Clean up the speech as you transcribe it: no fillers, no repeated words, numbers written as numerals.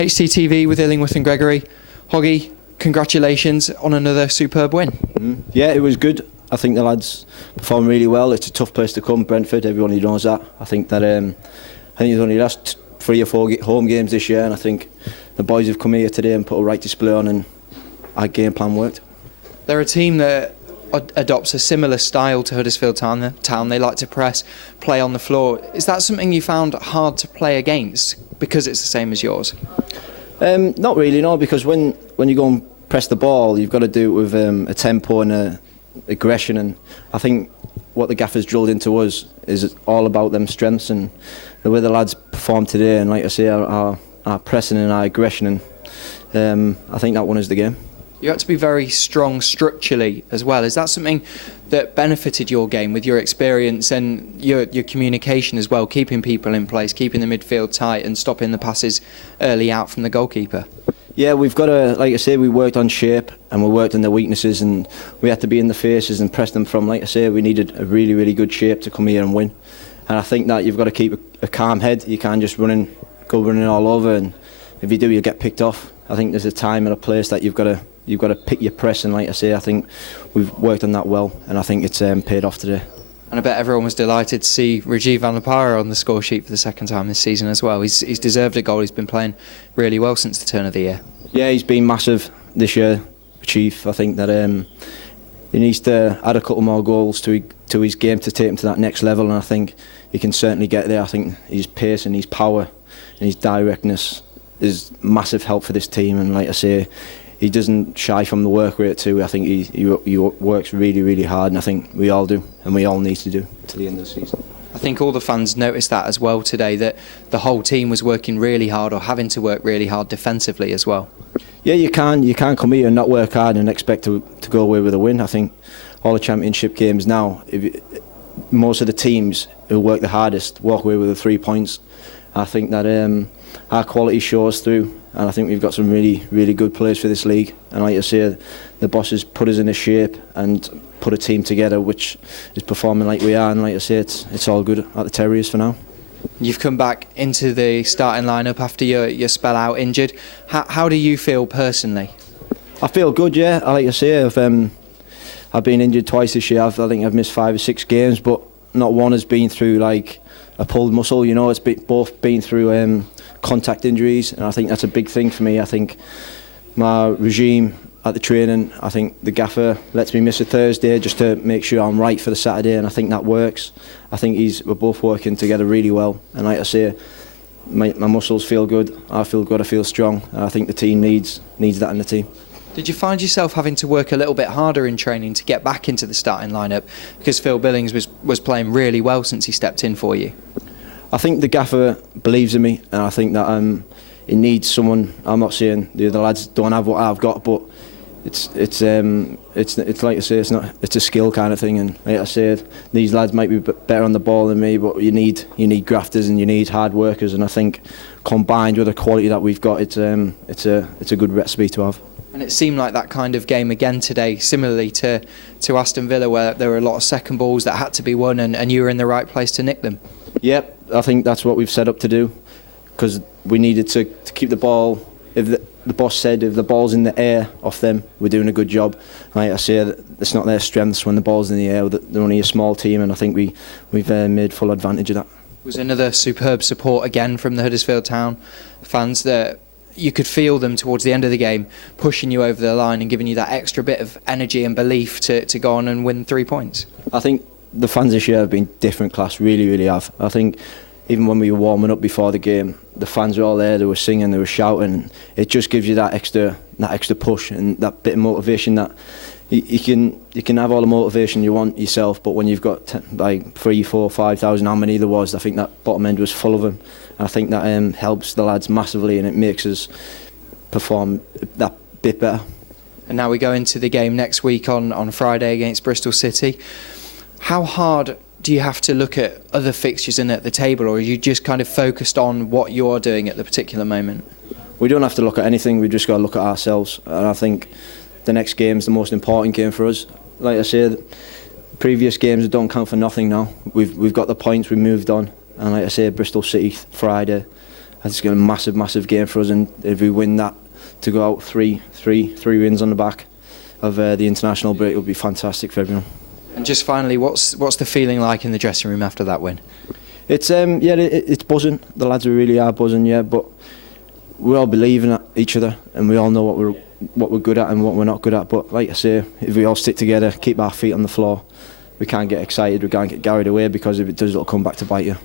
HTTV with Illingworth and Gregory. Hoggy, congratulations on another superb win. Yeah, it was good. I think the lads performed really well. It's a tough place to come, Brentford. Everyone knows that. I think there's only last 3 or 4 home games this year, and I think the boys have come here today and put a right display on, and our game plan worked. They're a team that adopts a similar style to Huddersfield Town. They like to press, play on the floor. Is that something you found hard to play against because it's the same as yours? Not really, no, because when you go and press the ball, you've got to do it with a tempo and a aggression, and I think what the gaffer's drilled into us is all about them strengths, and the way the lads performed today, and like I say, our pressing and our aggression, and I think that won us the game. You had to be very strong structurally as well. Is that something that benefited your game with your experience and your communication as well, keeping people in place, keeping the midfield tight and stopping the passes early out from the goalkeeper? Yeah, we've got to, like I say, we worked on shape and we worked on their weaknesses, and we had to be in the faces and press them from, like I say, we needed a really, really good shape to come here and win. And I think that you've got to keep a calm head. You can't just go running all over, and if you do, you'll get picked off. I think there's a time and a place that you've got to pick your press, and like I say, I think we've worked on that well, and I think it's paid off today. And I bet everyone was delighted to see Rajiv van La Parra on the score sheet for the second time this season as well. He's deserved a goal. He's been playing really well since the turn of the year. Yeah, he's been massive this year, Chief. I think that he needs to add a couple more goals to his game to take him to that next level, and I think he can certainly get there. I think his pace and his power and his directness is massive help for this team, and like I say, he doesn't shy from the work rate too. I think he works really, really hard, and I think we all do, and we all need to do till the end of the season. I think all the fans noticed that as well today, that the whole team was working really hard or having to work really hard defensively as well. Yeah, you can't come here and not work hard and expect to go away with a win. I think all the championship games now, most of the teams who work the hardest walk away with the 3 points. I think that our quality shows through, and I think we've got some really, really good players for this league. And like I say, the bosses put us in a shape and put a team together which is performing like we are. And like I say, it's all good at the Terriers for now. You've come back into the starting lineup after your spell out injured. How do you feel personally? I feel good, yeah. Like I say, I've been injured twice this year. I think I've missed 5 or 6 games, but not one has been through like a pulled muscle. You know, it's both been through contact injuries, and I think that's a big thing for me. I think my regime at the training, I think the gaffer lets me miss a Thursday just to make sure I'm right for the Saturday, and I think that works. I think we're both working together really well, and like I say, my muscles feel good, I feel good, I feel strong, and I think the team needs that in the team. Did you find yourself having to work a little bit harder in training to get back into the starting lineup, because Phil Billings was playing really well since he stepped in for you? I think the gaffer believes in me, and I think that he needs someone. I'm not saying the other lads don't have what I've got, but it's like I say, it's a skill kind of thing, and like I say, these lads might be better on the ball than me, but you need grafters and you need hard workers, and I think combined with the quality that we've got, it's a good recipe to have. And it seemed like that kind of game again today, similarly to Aston Villa, where there were a lot of second balls that had to be won, and you were in the right place to nick them. Yep, I think that's what we've set up to do, because we needed to keep the ball. If the boss said if the ball's in the air off them, we're doing a good job. Like I say, it's not their strengths when the ball's in the air. They're only a small team, and I think we've made full advantage of that. It was another superb support again from the Huddersfield Town fans that you could feel them towards the end of the game pushing you over the line and giving you that extra bit of energy and belief to go on and win 3 points. I think the fans this year have been different class, really, really have. I think even when we were warming up before the game, the fans were all there, they were singing, they were shouting. It just gives you that extra push and that bit of motivation that you can have all the motivation you want yourself, but when you've got like 3,000, 4,000, 5,000, how many there was, I think that bottom end was full of them. And I think that helps the lads massively, and it makes us perform that bit better. And now we go into the game next week on Friday against Bristol City. How hard do you have to look at other fixtures in at the table, or are you just kind of focused on what you're doing at the particular moment? We don't have to look at anything, we've just got to look at ourselves, and I think the next game is the most important game for us. Like I said, previous games don't count for nothing now. We've got the points, we've moved on, and like I say, Bristol City Friday, it's going to be a massive game for us, and if we win that, to go out three wins on the back of the international break would be fantastic for everyone. And just finally, what's the feeling like in the dressing room after that win? It's it's buzzing. The lads really are buzzing, yeah. But we all believe in each other, and we all know what we're good at and what we're not good at. But like I say, if we all stick together, keep our feet on the floor, we can't get excited, we can't get carried away, because if it does, it'll come back to bite you.